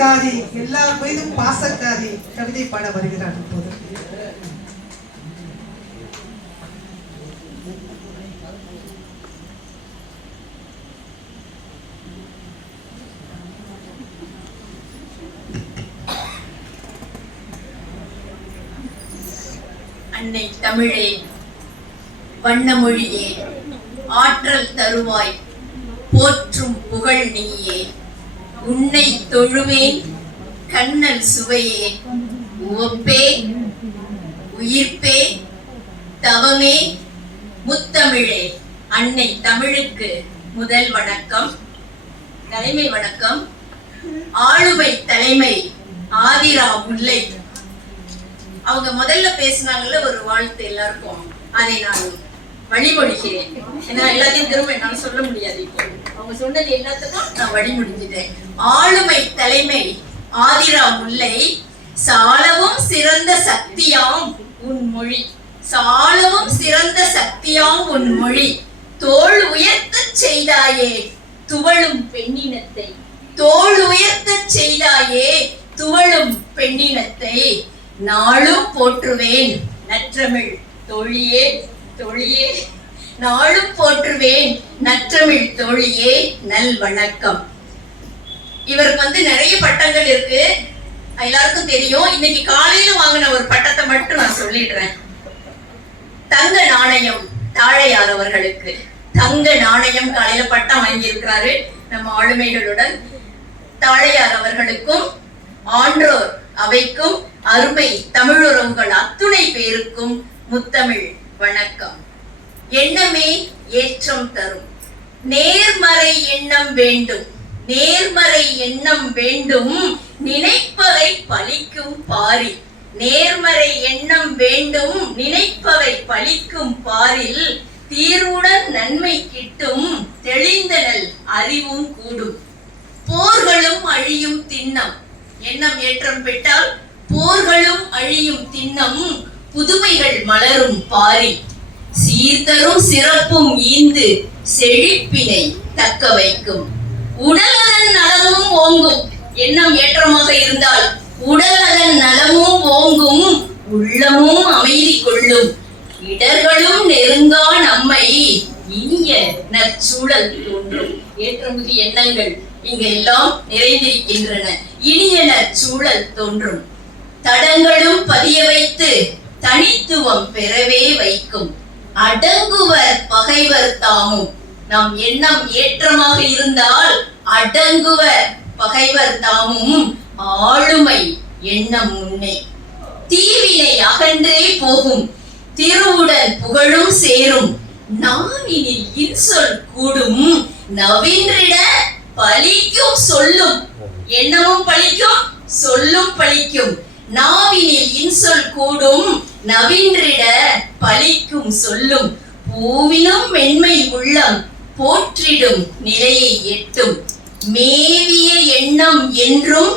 அன்புக்காரி, எல்லார் மீதும் பாசக்காரி கவிதை பாட வருகிறார். இப்போது அன்னை தமிழே, வண்ணமொழியே, ஆற்றல் தருவாய், போற்றும் புகழ் நீயே. உன்னை தொழுவேன் கண்ணல் சுவையே, உவப்பே உயிர்ப்பே தவமே முத்தமிழே. அன்னை தமிழுக்கு முதல் வணக்கம், தலைமை வணக்கம். ஆளுமை தலைமை ஆதிரா முல்லை அவங்க முதல்ல பேசினாங்கல்ல ஒரு வாழ்த்து எல்லாருக்கும், அதை நான் வழிமொழிகிறேன். ஏன்னா எல்லாத்தையும் திரும்ப என்னால சொல்ல முடியாது. இப்போ அவங்க சொன்னது எல்லாத்துக்கும் நான் வழிமொழிஞ்சிட்டேன். ஆளுமை தலைமை ஆதிரா முல்லை, சாலவும் சிறந்த சக்தியாம் உன் மொழி, சாலவும் சிறந்த சக்தியாம் உன் மொழி. தோள் உயர்த்த செய்தாயே துவளும் பெண்ணினத்தை, தோள் உயர்த்த செய்தாயே துவளும் பெண்ணினத்தை. நாளும் போற்றுவேன் நற்றமிழ் தோழியே தோழியே, நாளும் போற்றுவேன் நற்றமிழ் தோழியே, நல் வணக்கம். இவருக்கு நிறைய பட்டங்கள் இருக்கு, எல்லாருக்கும் தெரியும். இன்னைக்கு காலையில வாங்கின ஒரு பட்டத்தை மட்டும் நான் சொல்லிடுறேன். தங்க நாணயம் தாழையார் அவர்களுக்கு தங்க நாணயம் காலையில பட்டம் வாங்கி இருக்கிறாரு நம்ம ஆளுமைகளுடன். தாழையார் அவர்களுக்கும் ஆன்றோர் அவைக்கும் அருமை தமிழுறவுகள் அத்துணை பேருக்கும் முத்தமிழ் வணக்கம். எண்ணமே ஏற்றம் தரும், நேர்மறை எண்ணம் வேண்டும், நேர்மறை எண்ணம் வேண்டும், நினைப்பவை பலிக்கும் பாரி. நேர்மறை எண்ணம் வேண்டும், நினைப்பவை பலிக்கும் பாரில், தீர்வுடன் நன்மை கிட்டும், தெளிந்தனல் அறிவும் கூடும். போர்களும் அழியும் திண்ணம், எண்ணம் ஏற்றம் பெற்றால் போர்களும் அழியும் திண்ணம், புதுமைகள் மலரும் பாரி. சீர்தரும் சிறப்பும் ஈந்து செழிப்பினை தக்க வைக்கும், உடலதன் நலமும் ஓங்கும். எண்ணம் ஏற்றமாக இருந்தால் உடலதன் நலமும் ஓங்கும், உள்ளமும் அமைதி கொள்ளும். இடர்களும் நெருங்கா நம்மை, இனிய நற்சூழல் தோன்றும். ஏற்றமிகு எண்ணங்கள் இங்க எல்லாம் நிறைந்திருக்கின்றன. இனிய நற்சூழல் தோன்றும். தடங்களும் பதிய வைத்து தனித்துவம் பெறவே வைக்கும், அடங்குவர் பகைவர் தாமும். நம் எண்ணம் ஏற்றமாக இருந்தால் அடங்குவர் பகைவர் தாமும், ஆளுமை எண்ணம் முன்னே. தீவினை அகன்றே போகும், திருவுடன் புகழும் சேரும். நாவினில் இன்சொல் கூடும், நவின்றிட பலிக்கும் சொல்லும். எண்ணமும் பலிக்கும், சொல்லும் பலிக்கும். நாவினில் இன்சொல் கூடும், நவின்றிட பலிக்கும் சொல்லும். பூவினும் மென்மை உள்ளம் போற்றிடும் நிலையை எட்டும். மேவிய எண்ணம் என்றும்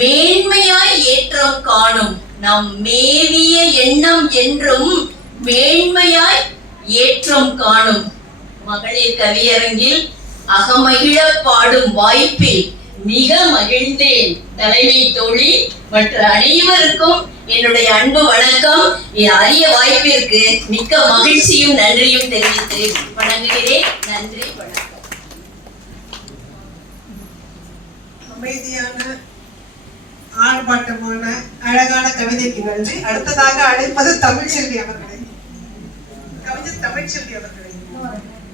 மேன்மையாய் ஏற்றம் காணும். நம் மேவிய எண்ணம் என்றும் மேன்மையாய் ஏற்றம் காணும். மகளிர் கவியரங்கில் அகமகிழ பாடும் வாய்ப்பில் மிக மகிழ்ந்தேன். தலைமை தோழி மற்ற அனைவருக்கும் என்னுடைய அன்பு வணக்கம். அரிய வாய்ப்பிற்கு மிக்க மகிழ்ச்சியும் நன்றியும் தெரிவித்து வணங்குகிறேன். நன்றி, வணக்கம். அமைதியான ஆர்ப்பாட்டமான அழகான கவிதைக்கு நன்றி. அடுத்ததாக அழைப்பது தமிழ்ச்செல்வி அவர்களை, கவிஞர் தமிழ்ச்செல்வி அவர்களை.